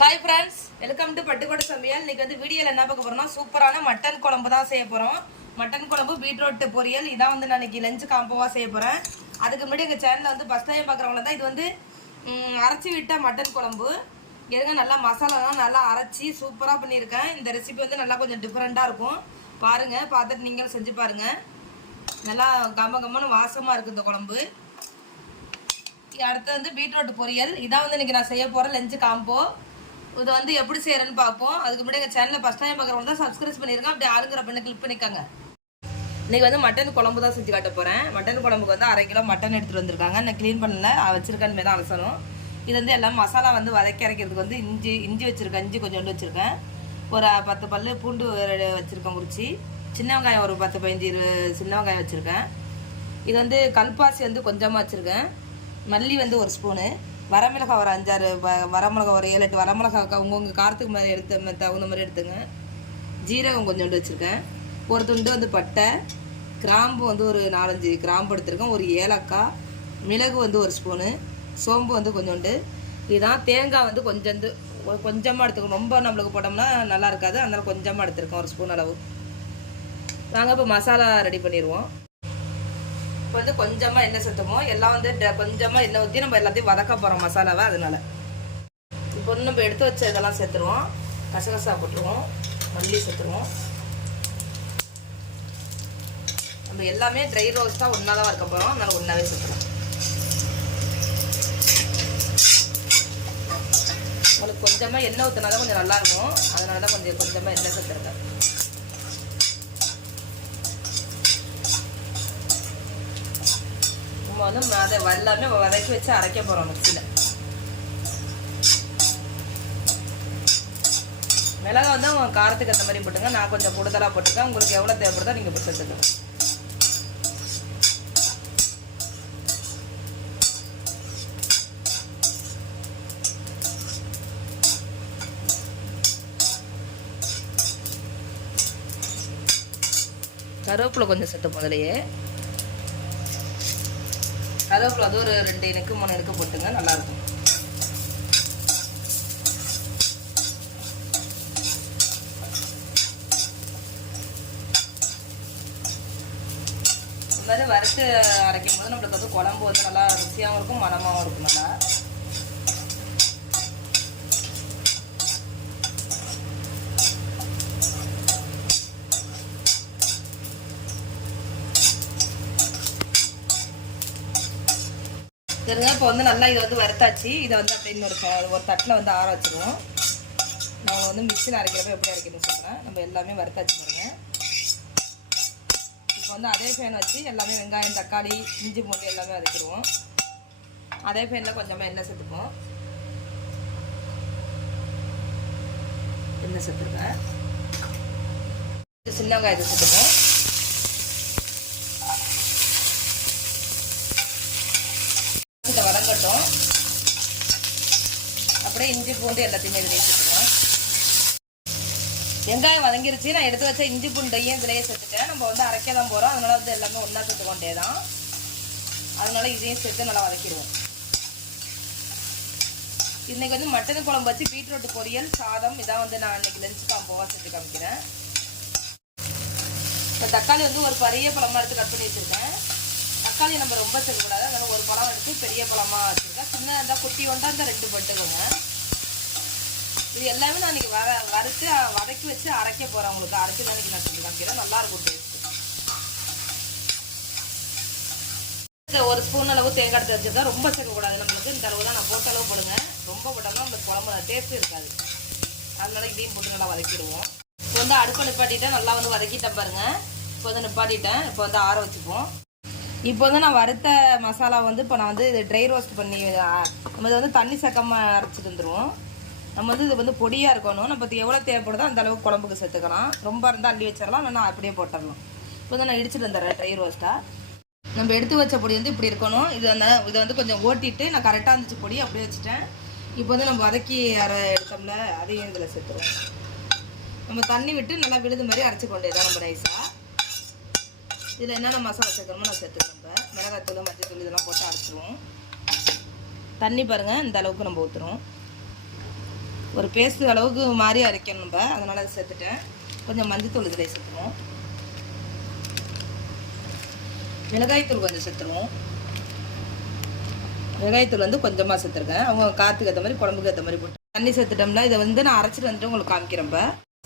Hi friends welcome to Pattukkottai Samayal இன்னைக்கு வந்து வீடியோவில் என்ன பார்க்க போகிறோம்னா சூப்பரான மட்டன் குழம்பு தான் செய்ய போகிறோம் மட்டன் குழம்பு பீட்ரூட் பொரியல் இதான் வந்து நான் இன்னைக்கு லஞ்சு காம்போவாக செய்ய போகிறேன் அதுக்கு முன்னாடி எங்கள் சேனலில் வந்து ஃபஸ்ட் டைம் பார்க்குறவங்கள தான் இது வந்து அரைச்சி விட்ட மட்டன் குழம்பு. எதுங்க நல்லா மசாலாலாம் நல்லா அரைச்சி சூப்பராக பண்ணியிருக்கேன். இந்த ரெசிபி வந்து நல்லா கொஞ்சம் டிஃப்ரெண்ட்டாக இருக்கும். பாருங்கள் பார்த்துட்டு நீங்களும் செஞ்சு பாருங்கள் நல்லா கம்ம கம்மன்னு வாசமாக இருக்குது இந்த குழம்பு. அடுத்து வந்து பீட்ரூட் பொரியல். இதான் வந்து இன்னைக்கு நான் செய்ய போகிறேன் லஞ்சு காம்போ இது வந்து எப்படி செய்யறேன்னு பார்ப்போம் அதுக்கு முன்னாடி எங்கள் சேனலில் ஃபஸ்ட் டைம் பார்க்குறவங்க தான் சப்ஸ்கிரைப் பண்ணியிருக்கேன் அப்படி ஆளுங்கிற பண்ண கிளிக் பண்ணிக்கோங்க. இன்னைக்கு வந்து மட்டன் குழம்பு தான் செஞ்சு காட்ட போகிறேன் மட்டன் குழம்புக்கு வந்து அரை கிலோ மட்டன் எடுத்துகிட்டு வந்திருக்காங்க. நான் க்ளீன் பண்ணல. வச்சிருக்கேன்னு தான் அலசணும். இது வந்து எல்லாம் மசாலா வந்து வதக்கி அரைக்கிறதுக்கு வந்து இஞ்சி இஞ்சி வச்சுருக்கேன். இஞ்சி கொஞ்சோண்டு வச்சுருக்கேன். ஒரு பத்து பல்லு பூண்டு வச்சுருக்கேன் உரிச்சி சின்ன வெங்காயம் ஒரு பத்து பதினஞ்சு இரு- சின்ன வெங்காயம் வச்சுருக்கேன். இது வந்து கல்பாசி வந்து கொஞ்சமாக வச்சுருக்கேன். மல்லி வந்து ஒரு ஸ்பூனு வரமிளகா ஒரு அஞ்சாறு வ- வரமிளகா ஒரு ஏழு எட்டு வரமிளகா உங்கவுங்க காரத்துக்கு மாதிரி எடுத்த தகுந்த மாதிரி எடுத்துங்க. ஜீரகம் கொஞ்சோண்டு வச்சுருக்கேன். ஒரு துண்டு வந்து பட்டை கிராம்பு வந்து ஒரு நாலஞ்சு கிராம்பு எடுத்துருக்கேன். ஒரு ஏலக்காய் மிளகு வந்து ஒரு ஸ்பூனு சோம்பு வந்து கொஞ்சோண்டு இதுதான் தேங்காய் வந்து கொஞ்சோண்டு கொஞ்சமாக எடுத்துக்கணும். ரொம்ப நம்மளுக்கு போட்டோம்னா நல்லா இருக்காது. அதனால் கொஞ்சமாக எடுத்துருக்கோம் ஒரு ஸ்பூன் அளவு. நாங்கள் இப்போ மசாலா ரெடி பண்ணிடுவோம். இப்போ வந்து கொஞ்சமாக எண்ணெய் சேர்த்துமோ எல்லாம் வந்து கொஞ்சமாக எண்ணெய் ஊற்றி நம்ம எல்லாத்தையும் வதக்க போகிறோம் மசாலாவை அதனால. இப்போ வந்து நம்ம எடுத்து வச்ச இதெல்லாம் சேர்த்துருவோம். கசகசா போட்டுருவோம். மல்லி சேர்த்துருவோம். நம்ம எல்லாமே ட்ரை ரோஸ்ட்டாக ஒன்றா தான் வறுக்க போகிறோம் அதனால் ஒன்றாவே சேர்த்துருவோம். உங்களுக்கு கொஞ்சமாக எண்ணெய் ஊற்றினா தான் கொஞ்சம் நல்லாயிருக்கும் அதனால தான் கொஞ்சம் கொஞ்சமாக எண்ணெய் சேர்த்துருக்கேன். நம்ம வந்து அதை எல்லாமே வதக்கி வச்சு அரைக்க போகிறோம் மிக்சியில் மிளகா வந்து உங்கள் காரத்துக்கு ஏற்ற மாதிரி போட்டுங்க நான் கொஞ்சம் கூடுதலாக போட்டுக்கேன் உங்களுக்கு எவ்வளோ தேவைப்படுதோ நீங்கள் இப்போ சேர்த்துக்கணும் கருவேப்பிலை கொஞ்சம் சேர்த்து முதலையே கருவேப்பிலை அது ஒரு ரெண்டு இனுக்கு மூணு இனுக்கு போட்டுங்க நல்லாயிருக்கும். இந்த மாதிரி வறுத்து அரைக்கும் போது நம்மளுக்கு வந்து குழம்பு வந்து நல்லா ருசியாகவும் இருக்கும் மணமாகவும் இருக்கும் நல்லா சரிங்க இப்போ வந்து நல்லா இதை வந்து வறுத்தாச்சு. இதை வந்து அப்படியே இன்னொரு ஒரு தட்டில் வந்து ஆற வச்சுருவோம். நான் வந்து மிக்சியில் அரைக்கிறப்ப எப்படி அரைக்கணும்னு சொல்கிறேன் நம்ம எல்லாமே வறுத்தாச்சு பாருங்க. இப்போ வந்து அதே ஃபேன் வச்சு எல்லாமே வெங்காயம் தக்காளி இஞ்சி பூண்டு எல்லாமே அரைக்கிடுவோம் அதே ஃபேனில் கொஞ்சமாக எண்ணெய் சேர்த்துப்போம். எண்ணெய் சேர்த்துருக்கேன் சின்ன வெங்காயத்தை சேர்த்துப்போம். வதங்கட்டும். அப்படியே இஞ்சி பூண்டு எல்லாத்தையுமே இதிலே சேர்த்துக்கலாம். வெங்காயம் வதங்கிருச்சு. நான் எடுத்து வச்ச இஞ்சி பூண்டையும் இதிலேயே சேர்த்துட்டேன். நம்ம வந்து அரைக்க தான் போகிறோம் அதனால வந்து எல்லாமே ஒன்றா சேர்த்துக்கொண்டே தான் அதனால இதையும் சேர்த்து நல்லா வதக்கிடுவோம். இன்றைக்கி வந்து மட்டன் குழம்பு வச்சு பீட்ரூட் பொரியல் சாதம். இதான் வந்து நான் இன்னைக்கு லஞ்ச் காம்போவாக செஞ்சு காமிக்கிறேன். இப்போ தக்காளி வந்து ஒரு பெரிய பழமாக எடுத்து கட் பண்ணி வச்சுருக்கேன். தக்காளி நம்ம ரொம்ப சேர்க்கக்கூடாது அதனால ஒரு பழம் எடுத்து பெரிய பழமாக வச்சுருக்கேன். சின்ன இருந்தால் குட்டி ஒன்றா இருந்தால் ரெண்டு பட்டுக்கோங்க. இது எல்லாமே நான் இன்னைக்கு வர வறுத்து வதக்கி வச்சு அரைக்க போகிறேன் உங்களுக்கு. அரைச்சி தான் இன்றைக்கி நான் செஞ்சு காமிக்கிறேன். நல்லா இருக்கும் ஒரு ஸ்பூன் அளவு தேங்காய் எடுத்து வச்சுருக்கேன் ரொம்ப சேர்க்கக்கூடாது நம்மளுக்கு இந்த அளவு தான். நான் போட்ட அளவு போடுங்க. ரொம்ப போட்டோம்னா அந்த குழம்பு டேஸ்ட் இருக்காது. அதனால இதையும் போட்டு நல்லா வதக்கிடுவோம். இப்போ வந்து அடுப்பை நிப்பாட்டிட்டேன். நல்லா வந்து வதக்கிட்டேன் பாருங்கள் இப்போ வந்து நிப்பாட்டிட்டேன். இப்போ வந்து ஆற வச்சுப்போம் இப்போ வந்து நான் வறுத்த மசாலா வந்து இப்போ நான் வந்து இது ட்ரை ரோஸ்ட் பண்ணி நம்ம இது வந்து தண்ணி சக்கமாக அரைச்சிட்டு வந்துடுவோம் நம்ம வந்து இது வந்து பொடியாக இருக்கணும். நம்ம இது எவ்வளோ தேவைப்படுதோ அந்த அளவுக்கு குழம்புக்கு சேர்த்துக்கலாம். ரொம்ப இருந்தால் அள்ளி வச்சிடலாம். இல்லைன்னா அப்படியே போட்டுடலாம். இப்போ வந்து நான் இடிச்சிட்டு வந்துடுறேன் ட்ரை ரோஸ்ட்டாக நம்ம எடுத்து வச்ச பொடி வந்து இப்படி இருக்கணும். இது அந்த இதை வந்து கொஞ்சம் ஓட்டிட்டு நான் கரெக்டாக இருந்துச்சு பொடி அப்படியே வச்சுட்டேன். இப்போ வந்து நம்ம வதக்கி அரை எடுத்தோம்ல அதையும் இதில் சேர்த்துருவோம். நம்ம தண்ணி விட்டு நல்லா விழுது மாதிரி அரைச்சி கொண்டே தான் நம்ம நைஸாக இதில் என்னென்ன மசாலா சேர்க்கணுமோ நான் சேர்த்துக்கிறேன் இப்போ. மிளகாத்தூள் மஞ்சத்தூள் இதெல்லாம் போட்டு அரைச்சிடுவோம் தண்ணி பாருங்கள் இந்த அளவுக்கு நம்ம ஊற்றுறோம் ஒரு பேஸ்ட் அளவுக்கு மாதிரி அரைக்கணும் நம்ம. அதனால் அதை சேர்த்துட்டேன். கொஞ்சம் மஞ்சத்தூள் இதில் சேர்த்துருவோம். மிளகாய்த்தூள் கொஞ்சம் சேர்த்துருவோம். வெங்காயத்தூள் வந்து கொஞ்சமாக சேர்த்துருக்கேன். அவங்க காற்றுக்கு ஏற்ற மாதிரி குழம்புக்கு ஏற்ற மாதிரி போட்டு தண்ணி சேர்த்துட்டோம்னா இதை வந்து நான் அரைச்சிட்டு வந்துட்டு உங்களுக்கு காமிக்கிறேன்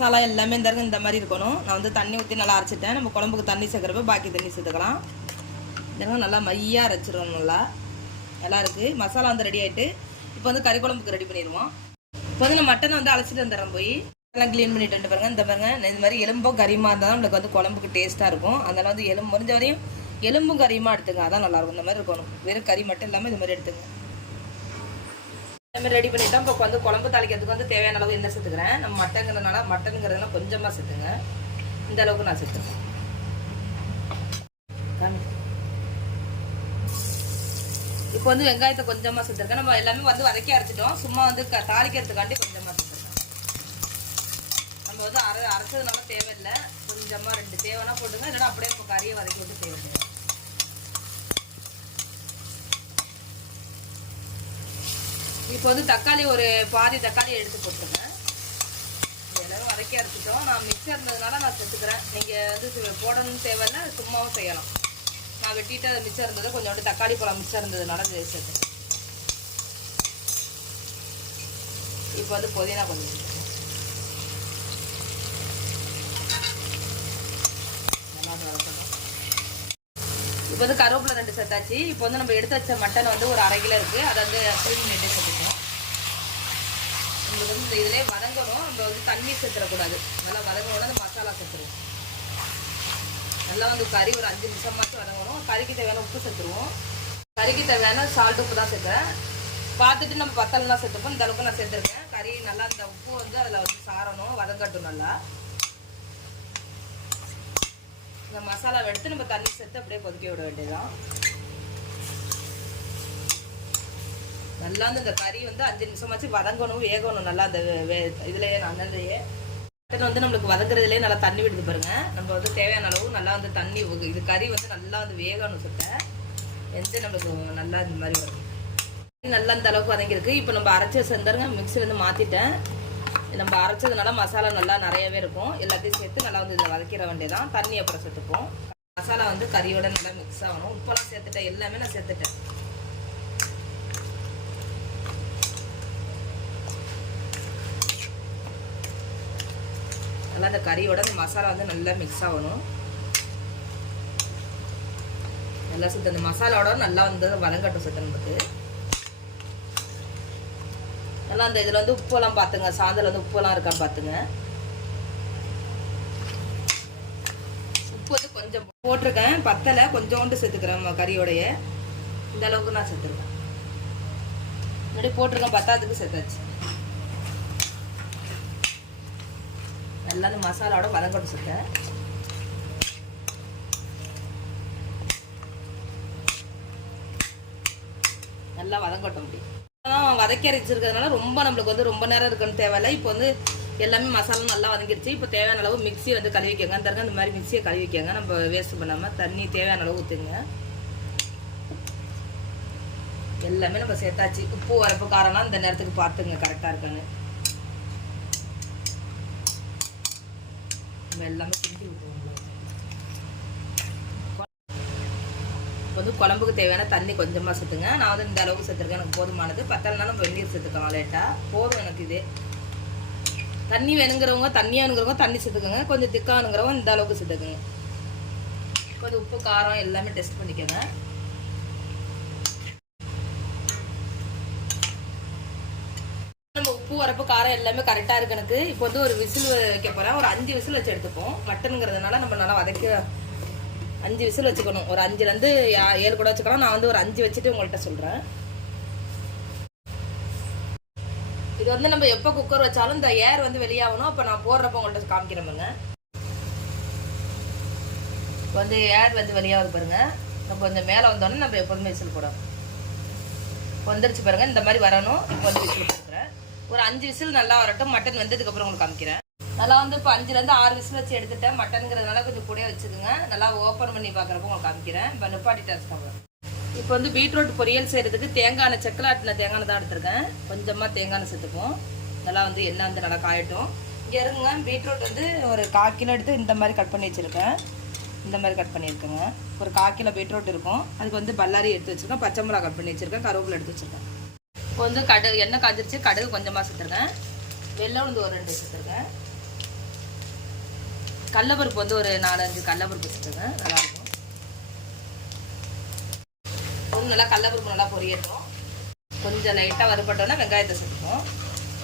மசாலா எல்லாமே இந்த இந்த மாதிரி இருக்கணும். நான் வந்து தண்ணி ஊற்றி நல்லா அரைச்சிட்டேன். நம்ம குழம்புக்கு தண்ணி சேர்க்குறப்ப பாக்கி தண்ணி சேர்த்துக்கலாம். இதெல்லாம் நல்லா மையாக அரைச்சிடணும் நல்லா. நல்லா இருக்குது மசாலா வந்து ரெடி ஆகிட்டு இப்போ வந்து கறி குழம்புக்கு ரெடி பண்ணிடுவோம். இப்போ வந்து நான் மட்டனை வந்து அழைச்சிட்டு வந்துடுறேன் போய். எல்லாம் க்ளீன் பண்ணிட்டு வந்துட்டு பாருங்க. இந்த பாருங்க. இந்த மாதிரி எலும்பும் கரியமாக இருந்தால் தான் நம்மளுக்கு வந்து குழம்புக்கு டேஸ்ட்டாக இருக்கும். அதனால் வந்து எலும்பு முடிஞ்ச வரையும் எலும்பும் கறியுமா எடுத்துங்க. அதான் நல்லாயிருக்கும் இந்த மாதிரி இருக்கணும். வெறும் கறி மட்டும் இல்லாமல் இது மாதிரி எடுத்துங்க. மாதிரி ரெடி பண்ணிட்டோம் இப்போ வந்து குழம்பு தாளிக்கிறதுக்கு வந்து தேவையான அளவு என்ன சேர்த்துக்கிறேன். நம்ம மட்டங்கிறதுனால மட்டனுங்கிறதுனால கொஞ்சமாக சேர்த்துங்க. இந்த அளவுக்கு நான் சேர்த்துக்கிறேன். இப்போ வந்து வெங்காயத்தை கொஞ்சமாக சேர்த்துருக்கேன். நம்ம எல்லாமே வந்து வதக்கி அரைச்சிட்டோம். சும்மா வந்து க தாளிக்கிறதுக்காண்டி கொஞ்சமாக சேர்த்துருக்கேன் நம்ம வந்து அரை அரைச்சதுனால தேவையில்லை. கொஞ்சமாக ரெண்டு தேவைன்னா போட்டுங்க. இல்லைன்னா அப்படியே இப்போ கறியை வதக்கி விட்டு தேவையில்லை. இப்போ வந்து தக்காளி ஒரு பாதி தக்காளி எடுத்து போட்டுருங்க. எல்லாரும் வதக்கி அரைச்சிட்டோம். நான் மிக்சர் இருந்ததுனால நான் செத்துக்கிறேன் நீங்கள் வந்து போடணும்னு தேவையில்லை சும்மாவும் செய்யலாம். நான் வெட்டிட்டு அது மிச்சம் இருந்தது கொஞ்சோண்டு தக்காளி பழம் மிச்சம் இருந்ததுனால அது சேர்த்துக்கிறேன். இப்போ வந்து புதினா கொஞ்சம் நல்லா வதக்கணும். இப்போ வந்து கருவேப்பிலை ரெண்டு சேர்த்தாச்சு இப்போ வந்து நம்ம எடுத்து வச்ச மட்டன் வந்து ஒரு அரை கிலோ இருக்குது அதை வந்து க்ளீன் பண்ணிட்டு சேர்த்துக்கணும் நம்மளுக்கு வந்து இதிலே வதங்கணும். நம்ம வந்து தண்ணி சேர்த்துடக்கூடாது. நல்லா வதங்கணும் அந்த மசாலா சேர்த்துருவோம். நல்லா வந்து கறி ஒரு அஞ்சு நிமிஷமாச்சும் வதங்கணும். கறிக்கு தேவையான உப்பு சேர்த்துருவோம். கறிக்கு தேவையான சால்ட் உப்பு தான் சேர்க்குறேன் பார்த்துட்டு நம்ம பத்தலாம் சேர்த்துப்போம். இந்த அளவுக்கு நான் சேர்த்துருக்கேன். கறி நல்லா இந்த உப்பு வந்து அதில் வந்து சாரணும். வதங்கட்டும் நல்லா. இந்த மசாலாவை எடுத்து நம்ம தண்ணி சேர்த்து அப்படியே கொதிக்க விட வேண்டியதுதான். நல்லா வந்து இந்த கறி வந்து அஞ்சு நிமிஷமாச்சு வதங்கணும் வேகணும். நல்லா அந்த வே- இதுலயே நல்லதுலயே. மட்டன் வந்து நம்மளுக்கு வதங்குறதுலேயே நல்லா தண்ணி விடுது பாருங்க. நம்ம வந்து தேவையான அளவு நல்லா வந்து தண்ணி இது கறி வந்து நல்லா வந்து வேகணும் சுத்த எந்த நம்மளுக்கு நல்லா இந்த மாதிரி வரும். நல்லா இந்த அளவுக்கு வதங்கியிருக்கு. இப்போ நம்ம அரைச்சி செஞ்சாருங்க மிக்ஸி வந்து மாற்றிட்டேன் நம்ம அரைச்சதுனால மசாலா நல்லா நிறையவே இருக்கும். எல்லாத்தையும் சேர்த்து நல்லா வந்து இதில் வதக்கிற வேண்டியதான் தண்ணி அப்புறம் சேர்த்துப்போம். மசாலா வந்து கறியோட நல்லா மிக்ஸ் ஆகணும். உப்பெல்லாம் சேர்த்துட்டேன் எல்லாமே நான் சேர்த்துட்டேன். நல்லா அந்த கறியோட இந்த மசாலா வந்து நல்லா மிக்ஸ் ஆகணும். நல்லா சுத்த அந்த மசாலாவோட நல்லா வந்து வதங்கட்டும் சுத்த நமக்கு. நல்லா அந்த இதில் வந்து உப்பெல்லாம் பார்த்துங்க சாந்தில் வந்து உப்பெல்லாம் இருக்கான்னு பார்த்துங்க உப்பு வந்து கொஞ்சம் போட்டிருக்கேன். பத்தலை. கொஞ்சோண்டு சேர்த்துக்கிறேன் கறியோடைய. இந்த அளவுக்கு நான் சேர்த்துருக்கேன். முன்னாடி போட்டிருக்கேன். பத்தாத்துக்கு சேர்த்தாச்சு. நல்லா அந்த மசாலாவோட வதங்கட்டும் சேர்த்தேன். நல்லா வதங்கட்டும் அப்படி. அதான் வதக்கி அரைச்சிருக்கிறதுனால ரொம்ப நம்மளுக்கு வந்து ரொம்ப நேரம் இருக்குன்னு தேவையில்ல. இப்போ வந்து எல்லாமே மசாலா நல்லா வதங்கிடுச்சு. இப்போ தேவையான அளவு மிக்சியை வந்து கழுவிக்கங்க அந்த இருக்க இந்த மாதிரி மிக்ஸியை கழுவிக்கங்க நம்ம வேஸ்ட் பண்ணாமல் தண்ணி தேவையான அளவு ஊற்றுங்க எல்லாமே நம்ம சேர்த்தாச்சு. உப்பு வரப்பு காரம்லாம் இந்த நேரத்துக்கு பார்த்துங்க கரெக்டாக இருக்கான்னு. நம்ம எல்லாமே கிண்டி விட்டுருவோம் இப்போ வந்து குழம்புக்கு தேவையான தண்ணி கொஞ்சமாக சேர்த்துங்க. நான் வந்து இந்த அளவுக்கு சேர்த்துருக்கேன். எனக்கு போதுமானது. பத்தலைனா நாளும் வெந்நீர் சேர்த்துக்கலாம் லேட்டாக போதும் எனக்கு இது. தண்ணி வேணுங்கிறவங்க தண்ணி வேணுங்கிறவங்க தண்ணி சேர்த்துக்கோங்க. கொஞ்சம் திக்கானுங்கிறவங்க இந்த அளவுக்கு சேர்த்துக்கோங்க. கொஞ்சம் உப்பு காரம் எல்லாமே டெஸ்ட் பண்ணிக்கோங்க. நம்ம உப்பு வரப்போ காரம் எல்லாமே கரெக்டாக இருக்கு எனக்கு. இப்போ வந்து ஒரு விசில் வைக்க போகிறேன் ஒரு அஞ்சு விசில் வச்சு எடுத்துப்போம். மட்டனுங்கிறதுனால நம்ம நல்லா வதக்க அஞ்சு விசில் வச்சுக்கணும். ஒரு அஞ்சுலேருந்து ஏழு கூட வச்சுக்கலாம். நான் வந்து ஒரு அஞ்சு வச்சுட்டு உங்கள்கிட்ட சொல்கிறேன் இது வந்து நம்ம எப்போ குக்கர் வச்சாலும் இந்த ஏர் வந்து வெளியாகணும். அப்போ நான் போடுறப்ப உங்கள்கிட்ட காமிக்கிறேன் இப்போ வந்து ஏர் வந்து வெளியாகுது பாருங்க. நம்ம கொஞ்சம் மேலே வந்தோடனே நம்ம எப்போதுமே விசில் போடணும் வந்துருச்சு பாருங்க. இந்த மாதிரி வரணும். இப்போ வந்து விசில் போடுறேன் ஒரு அஞ்சு விசில் நல்லா வரட்டும். மட்டன் வந்ததுக்கப்புறம் உங்களுக்கு காமிக்கிறேன். நல்லா வந்து இப்போ அஞ்சுலேருந்து ஆறு விசில் வச்சு எடுத்துட்டேன். மட்டனுங்கிறதுனால கொஞ்சம் கூட வச்சுக்கோங்க. நல்லா ஓப்பன் பண்ணி பார்க்குறப்ப உங்களுக்கு காமிக்கிறேன். இப்போ நிப்பாட்டிட்டேன் ஸ்டவ் இப்போ வந்து பீட்ரூட் பொரியல் செய்கிறதுக்கு தேங்காய் செக்கலாட்டின தேங்காய் எண்ணெய் தான் எடுத்திருக்கேன். கொஞ்சமாக தேங்காய் எண்ணெய் சேர்த்துப்போம் நல்லா வந்து எண்ணெய் வந்து நல்லா காயட்டும். இங்கே இருங்க. பீட்ரூட் வந்து ஒரு கால் கிலோ எடுத்து இந்த மாதிரி கட் பண்ணி வச்சுருக்கேன். இந்த மாதிரி கட் பண்ணியிருக்கேங்க ஒரு கால் கிலோ பீட்ரூட் இருக்கும். அதுக்கு வந்து பல்லாரி எடுத்து வச்சுருக்கேன். பச்சை மிளகா கட் பண்ணி வச்சுருக்கேன். கருவில் எடுத்து வச்சுருக்கேன். இப்போ வந்து கடுகு எண்ணெய் காய்ச்சிருச்சு கடுகு கொஞ்சமாக சேர்த்துருக்கேன். வெள்ளை உளுந்து ஒரு ரெண்டு வச்சுருக்கேன் கடலப்பருப்பு வந்து ஒரு நாலஞ்சு கடலப்பருப்பு சேர்த்துருக்கேன் நல்லாயிருக்கும். ஒன்று நல்லா கடலப்பருப்பு நல்லா பொரியட்டும். கொஞ்சம் லைட்டாக வறுபட்டோன்னா வெங்காயத்தை சேர்த்துப்போம்.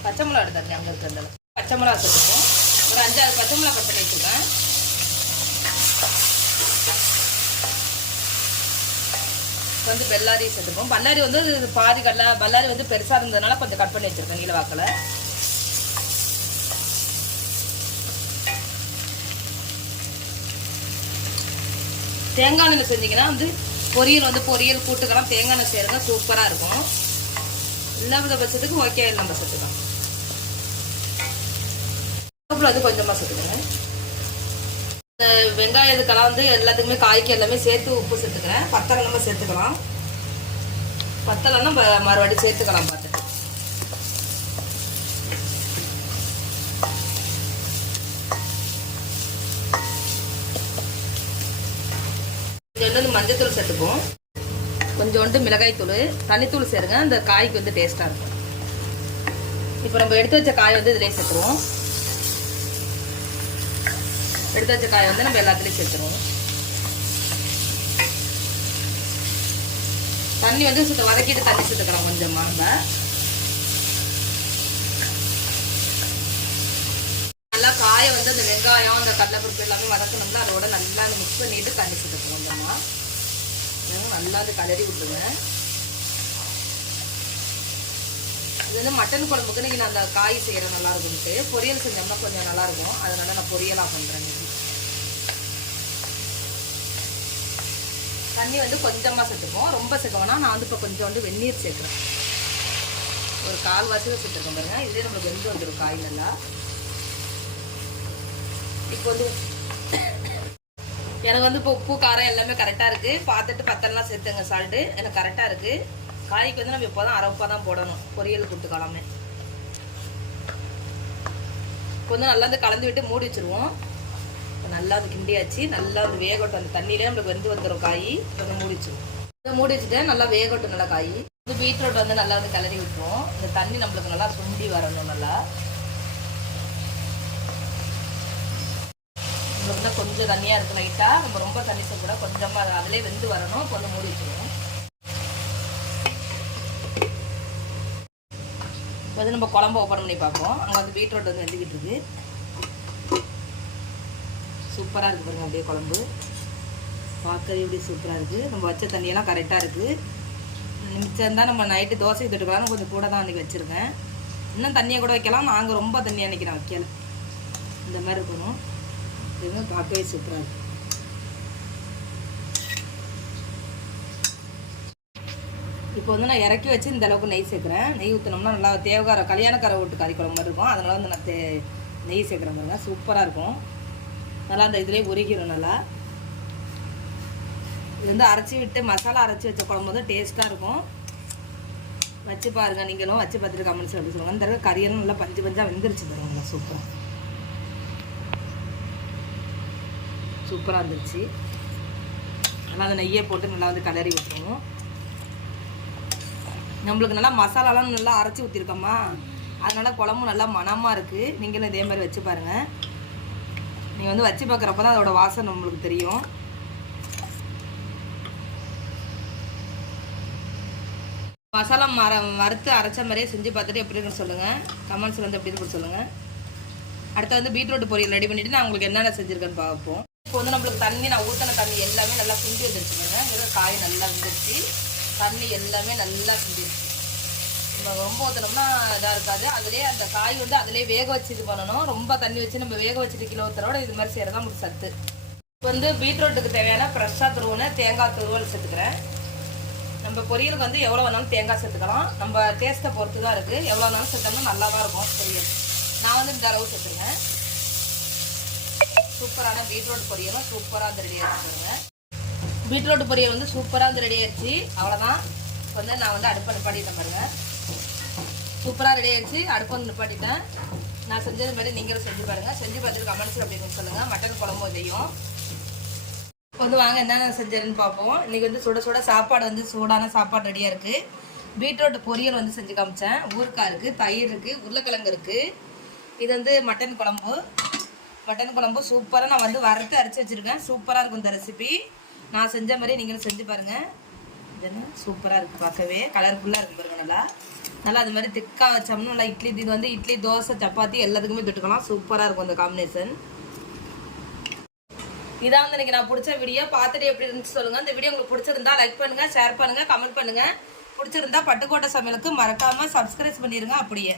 பச்சை மிளகா எடுத்தாங்க அங்கே இருக்கிறதுல பச்சை மிளகா சேர்த்துப்போம். ஒரு அஞ்சாறு பச்சை மிளகா கட் பண்ணி வச்சுருக்கேன் இப்போ வந்து பெல்லாரி சேர்த்துப்போம். பல்லாரி வந்து பாதி கடல பல்லாரி வந்து பெருசாக இருந்ததுனால கொஞ்சம் கட் பண்ணி வச்சுருக்கேன் நீலவாக்கில் தேங்காய் எண்ணெயில் செஞ்சீங்கன்னா வந்து பொரியல் வந்து பொரியல் கூட்டுக்கெல்லாம் தேங்காய் எண்ணெய் சேருங்க. சூப்பராக இருக்கும். இல்லாத பட்சத்துக்கு ஓகே இல்லாம சேர்த்துக்கலாம் கருவேப்பிலை வந்து கொஞ்சமாக சேர்த்துக்கிறேன் இந்த வெங்காயம் இதுக்கெல்லாம் வந்து எல்லாத்துக்குமே காய்க்கு எல்லாமே சேர்த்து உப்பு சேர்த்துக்கிறேன். பத்தலை நம்ம சேர்த்துக்கலாம். பத்தலைன்னா ம- மறுபடியும் சேர்த்துக்கலாம் பார்த்துட்டு கொஞ்சோண்டு மஞ்சத்தூள் சேர்த்துப்போம் கொஞ்சோண்டு மிளகாய்த்தூள் தனித்தூள் சேருங்க அந்த காய்க்கு வந்து டேஸ்ட்டாக இருக்கும். இப்போ நம்ம எடுத்து வச்ச காய் வந்து இதிலே சேர்த்துருவோம். எடுத்து வச்ச காய் வந்து நம்ம எல்லாத்துலேயும் சேர்த்துருவோம். தண்ணி வந்து சுத்த வதக்கிட்டு தண்ணி சேர்த்துக்கலாம் கொஞ்சமாக நம்ம. காய வந்து அந்த வெங்காயம் அந்த கடலைப்பருப்பு எல்லாமே வதக்கணும்ல அதோட நல்லா அந்த மிக்ஸ் பண்ணிட்டு தண்ணி சேர்த்துக்கணும் கொஞ்சமா நல்லா அது கலரி விட்டுருவேன் இது வந்து மட்டன் குழம்புக்கு நீங்கள் நான் அந்த காய் செய்கிறேன் நல்லா இருக்கும்ட்டு பொரியல் செஞ்சோம்னா கொஞ்சம் நல்லாயிருக்கும் அதனால நான் பொரியலாக பண்ணுறேன் தண்ணி வந்து கொஞ்சமாக சேர்த்துப்போம் ரொம்ப சேர்க்க நான் வந்து இப்போ கொஞ்சோண்டு வெந்நீர் சேர்க்குறேன். ஒரு கால் வாசியில் சேர்த்துருக்கேன் இதே நம்மளுக்கு வெந்து வந்துடும் காய் நல்லா. இப்போ வந்து எனக்கு வந்து இப்போ உப்பு காரம் எல்லாமே கரெக்டாக இருக்குது பார்த்துட்டு பத்தெல்லாம் சேர்த்துங்க சால்ட்டு எனக்கு கரெக்டாக இருக்குது காய்க்கு வந்து நம்ம இப்போ தான் அரைப்பா தான் போடணும். பொரியல் கொடுத்துக்கலாமே. கொஞ்சம் நல்லா வந்து கலந்து விட்டு மூடி வச்சிருவோம். நல்லா வந்து கிண்டியாச்சு. நல்லா வந்து வேகட்டும். அந்த தண்ணியிலே நம்மளுக்கு வெந்து வந்துடும் காய். கொஞ்சம் மூடி வச்சுருவோம். மூடி வச்சுட்டு நல்லா வேகட்டும் நல்லா காய். இது பீட்ரூட் வந்து நல்லா வந்து கிளறி விட்டுருவோம். இந்த தண்ணி நம்மளுக்கு நல்லா சுண்டி வரணும் நல்லா. நம்மளுக்கு கொஞ்சம் தண்ணியாக இருக்கும் லைட்டாக நம்ம ரொம்ப தண்ணி சேர்க்குறா கொஞ்சமாக அதிலே வெந்து வரணும். கொஞ்சம் மூடி வச்சுருவோம். இப்போ வந்து நம்ம குழம்பு ஓப்பன் பண்ணி பார்ப்போம். அங்கே வந்து பீட்ரூட் வந்து வெந்துக்கிட்டு இருக்கு. சூப்பராக இருக்குது பாருங்க அப்படியே குழம்பு. பார்க்கவே எப்படி சூப்பராக இருக்குது நம்ம வச்ச தண்ணியெல்லாம் கரெக்டாக இருக்குது மிச்சம் தான் நம்ம நைட்டு தோசை தொட்டுக்கலாம்னு கொஞ்சம் கூட தான் அன்றைக்கி வச்சுருக்கேன். இன்னும் தண்ணியை கூட வைக்கலாம். நாங்கள் ரொம்ப தண்ணி அன்றைக்கி நான் வைக்கல. இந்த மாதிரி இருக்கணும். இதுவுமே பார்க்கவே சூப்பராக இருக்கும் இப்போ வந்து நான் இறக்கி வச்சு இந்த அளவுக்கு நெய் சேர்க்குறேன். நெய் ஊற்றினோம்னா நல்லா தேவகார கல்யாணக்கார வீட்டு கறி குழம்பு மாதிரி இருக்கும். அதனால் வந்து நான் தே நெய் சேர்க்குறேன் பாருங்க. சூப்பராக இருக்கும். நல்லா அந்த இதுலேயே உருகிடும் நல்லா. இது வந்து அரைச்சி விட்டு மசாலா அரைச்சி வச்ச குழம்பு வந்து டேஸ்ட்டாக இருக்கும். வச்சு பாருங்கள் நீங்களும் வச்சு பார்த்துட்டு கமெண்ட்ஸ் அப்படி சொல்லுவாங்க இந்த தடவை கறியெல்லாம் நல்லா பஞ்சு பஞ்சாக வெந்துருச்சு தருவாங்க சூப்பராக சூப்பராக இருந்துச்சு. நல்லா அந்த நெய்யை போட்டு நல்லா வந்து கலரி விட்டுருவோம். நம்மளுக்கு நல்லா மசாலாலாம் நல்லா அரைச்சி ஊற்றிருக்கோமா அதனால் குழம்பும் நல்லா மணமாக இருக்குது நீங்களும் இதே மாதிரி வச்சு பாருங்கள் நீங்கள் வந்து வச்சு பார்க்குறப்ப தான் அதோட வாசனை நம்மளுக்கு தெரியும். மசாலா மர வறுத்து அரைச்ச மாதிரியே செஞ்சு பார்த்துட்டு எப்படி இருக்குன்னு சொல்லுங்கள் கமெண்ட்ஸில் வந்து எப்படி இருக்குன்னு சொல்லுங்கள் அடுத்து வந்து பீட்ரூட் பொரியல் ரெடி பண்ணிவிட்டு நான் உங்களுக்கு என்னென்ன செஞ்சுருக்கேன்னு பார்ப்போம். இப்போ வந்து நம்மளுக்கு தண்ணி நான் ஊற்றின தண்ணி எல்லாமே நல்லா குண்டி வந்துருச்சுங்க இங்கே காய் நல்லா வந்துருச்சு. தண்ணி எல்லாமே நல்லா குண்டிருச்சு. நம்ம ரொம்ப ஊற்றினோம்னா இதாக இருக்காது. அதுலேயே அந்த காய் வந்து அதிலே வேக வச்சு இது பண்ணணும். ரொம்ப தண்ணி வச்சு நம்ம வேக வச்சுட்டு கிலோ ஊற்றுறோட இது மாதிரி செய்கிறதா நமக்கு சத்து. இப்போ வந்து பீட்ரூட்டுக்கு தேவையான ஃப்ரெஷ்ஷாக துருவனை தேங்காய் துருவல் சேர்த்துக்கிறேன் நம்ம பொரியலுக்கு வந்து எவ்வளோ வேணாலும் தேங்காய் சேர்த்துக்கலாம். நம்ம டேஸ்ட்டை பொறுத்து தான் இருக்குது எவ்வளோ வேணாலும் சேர்த்தோம்னா நல்லா தான் இருக்கும் பொரியல். நான் வந்து இந்த அளவு சேர்த்துருக்கேன் சூப்பரான பீட்ரூட் பொரியலும் சூப்பராக வந்து ரெடி ஆகிடுச்சுங்க பீட்ரூட் பொரியல் வந்து சூப்பராக வந்து ரெடி ஆயிடுச்சு. அவ்வளோதான் இப்போ வந்து நான் வந்து அடுப்பு நிப்பாட்டிட்டேன் பாருங்க. சூப்பராக ரெடி ஆயிடுச்சு. அடுப்பு வந்து நிப்பாட்டிட்டேன். நான் செஞ்சது மாதிரி நீங்களும் செஞ்சு பாருங்கள் செஞ்சு பார்த்துட்டு கமெண்ட்ஸ் அப்படின்னு சொல்லுங்கள் மட்டன் குழம்பு இதையும் இப்போ வந்து வாங்க என்னென்ன செஞ்சதுன்னு பார்ப்போம். இன்றைக்கி வந்து சுட சுட சாப்பாடு வந்து சூடான சாப்பாடு ரெடியாக இருக்குது பீட்ரூட் பொரியல் வந்து செஞ்சு காமிச்சேன். ஊறுக்காய் இருக்குது தயிர் இருக்குது உருளைக்கிழங்கு இருக்குது இது வந்து மட்டன் குழம்பு. மட்டன் குழம்பு சூப்பராக நான் வந்து வறுத்து அரைச்சி வச்சுருக்கேன். சூப்பராக இருக்கும் இந்த ரெசிபி நான் செஞ்ச மாதிரி நீங்களும் செஞ்சு பாருங்கள் இது சூப்பராக இருக்குது பார்க்கவே. கலர்ஃபுல்லாக இருக்குது பாருங்கள் நல்லா. நல்லா அது மாதிரி திக்காக வச்சோம்னா நல்லா இட்லி இது வந்து இட்லி தோசை சப்பாத்தி எல்லாத்துக்குமே தொட்டுக்கலாம். சூப்பராக இருக்கும் இந்த காம்பினேஷன் இதான் வந்து இன்னைக்கு நான் பிடிச்ச வீடியோ பார்த்துட்டு எப்படி இருந்துச்சு சொல்லுங்கள் இந்த வீடியோ உங்களுக்கு பிடிச்சிருந்தா லைக் பண்ணுங்கள் ஷேர் பண்ணுங்கள் கமெண்ட் பண்ணுங்கள் பிடிச்சிருந்தா பட்டுக்கோட்டை சமையலுக்கு மறக்காமல் சப்ஸ்கிரைப் பண்ணிடுங்க அப்படியே.